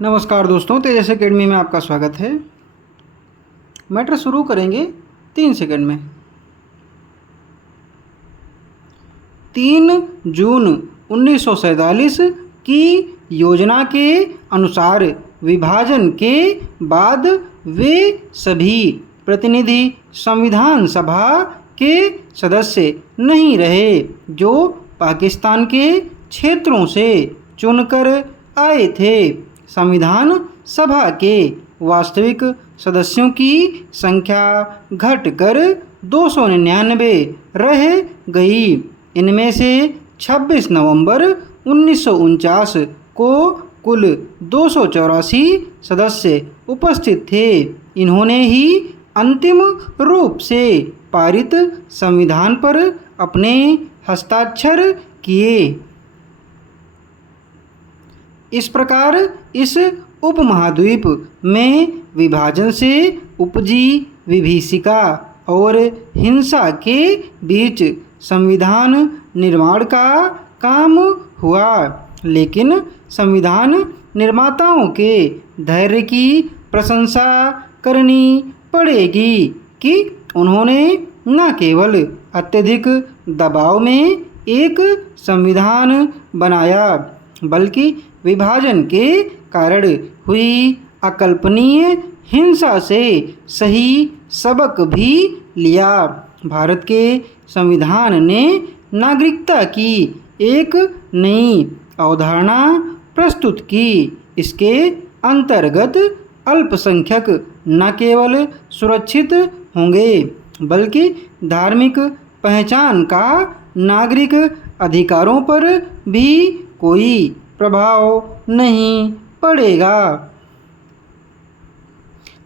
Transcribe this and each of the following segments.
नमस्कार दोस्तों, तेजस एकेडमी में आपका स्वागत है। मैटर शुरू करेंगे 3 सेकंड में। 3 जून 1947 की योजना के अनुसार विभाजन के बाद वे सभी प्रतिनिधि संविधान सभा के सदस्य नहीं रहे जो पाकिस्तान के क्षेत्रों से चुनकर आए थे। संविधान सभा के वास्तविक सदस्यों की संख्या घटकर 299 रह गई। इनमें से 26 नवंबर 1949 को कुल 284 सदस्य उपस्थित थे। इन्होंने ही अंतिम रूप से पारित संविधान पर अपने हस्ताक्षर किए। इस प्रकार इस उपमहाद्वीप में विभाजन से उपजी विभीषिका और हिंसा के बीच संविधान निर्माण का काम हुआ, लेकिन संविधान निर्माताओं के धैर्य की प्रशंसा करनी पड़ेगी कि उन्होंने न केवल अत्यधिक दबाव में एक संविधान बनाया, बल्कि विभाजन के कारण हुई अकल्पनीय हिंसा से सही सबक भी लिया। भारत के संविधान ने नागरिकता की एक नई अवधारणा प्रस्तुत की। इसके अंतर्गत अल्पसंख्यक न केवल सुरक्षित होंगे बल्कि धार्मिक पहचान का नागरिक अधिकारों पर भी कोई प्रभाव नहीं पड़ेगा।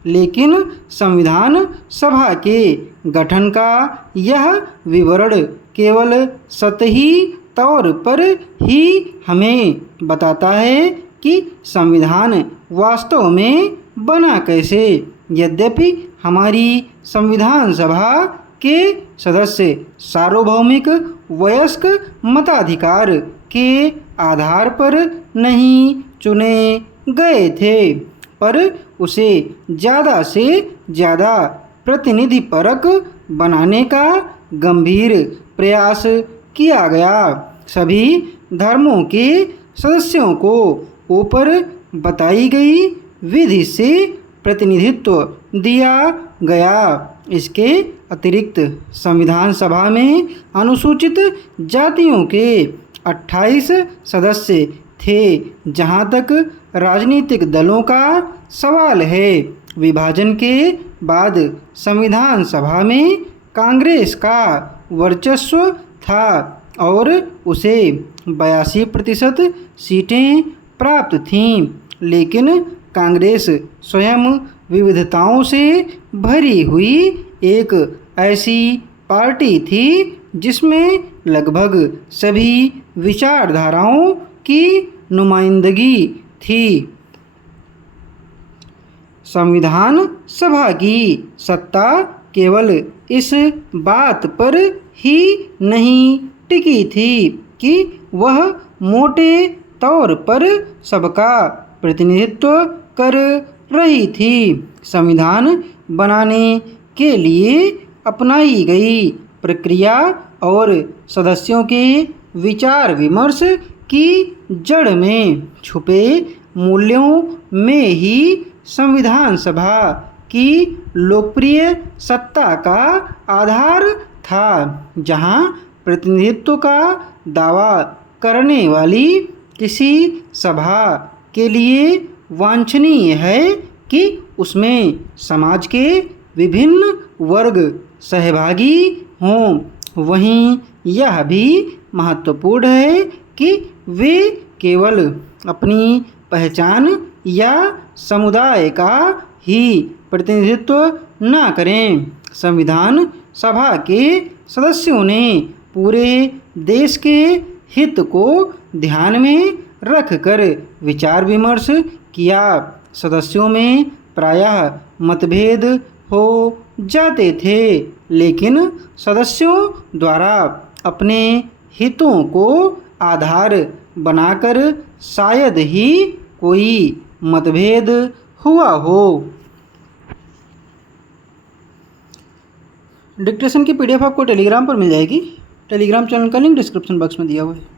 लेकिन संविधान सभा के गठन का यह विवरण केवल सतही तौर पर ही हमें बताता है कि संविधान वास्तव में बना कैसे। यद्यपि हमारी संविधान सभा के सदस्य सार्वभौमिक वयस्क मताधिकार के आधार पर नहीं चुने गए थे, पर उसे ज़्यादा से ज़्यादा प्रतिनिधिपरक बनाने का गंभीर प्रयास किया गया। सभी धर्मों के सदस्यों को ऊपर बताई गई विधि से प्रतिनिधित्व दिया गया। इसके अतिरिक्त संविधान सभा में अनुसूचित जातियों के 28 सदस्य थे। जहां तक राजनीतिक दलों का सवाल है, विभाजन के बाद संविधान सभा में कांग्रेस का वर्चस्व था और उसे 82% सीटें प्राप्त थीं। लेकिन कांग्रेस स्वयं विविधताओं से भरी हुई एक ऐसी पार्टी थी जिसमें लगभग सभी विचारधाराओं की नुमाइंदगी थी। संविधान सभा की सत्ता केवल इस बात पर ही नहीं टिकी थी कि वह मोटे तौर पर सबका प्रतिनिधित्व कर रही थी। संविधान बनाने के लिए अपनाई गई प्रक्रिया और सदस्यों के विचार विमर्श की जड़ में छुपे मूल्यों में ही संविधान सभा की लोकप्रिय सत्ता का आधार था। जहां प्रतिनिधित्व का दावा करने वाली किसी सभा के लिए वांछनीय है कि उसमें समाज के विभिन्न वर्ग सहभागी हों, वहीं यह भी महत्वपूर्ण है कि वे केवल अपनी पहचान या समुदाय का ही प्रतिनिधित्व न करें। संविधान सभा के सदस्यों ने पूरे देश के हित को ध्यान में रखकर विचार विमर्श किया। सदस्यों में प्रायः मतभेद हो जाते थे, लेकिन सदस्यों द्वारा अपने हितों को आधार बनाकर शायद ही कोई मतभेद हुआ हो। डिक्टेशन की PDF आपको टेलीग्राम पर मिल जाएगी। टेलीग्राम चैनल का लिंक डिस्क्रिप्शन बॉक्स में दिया हुआ है।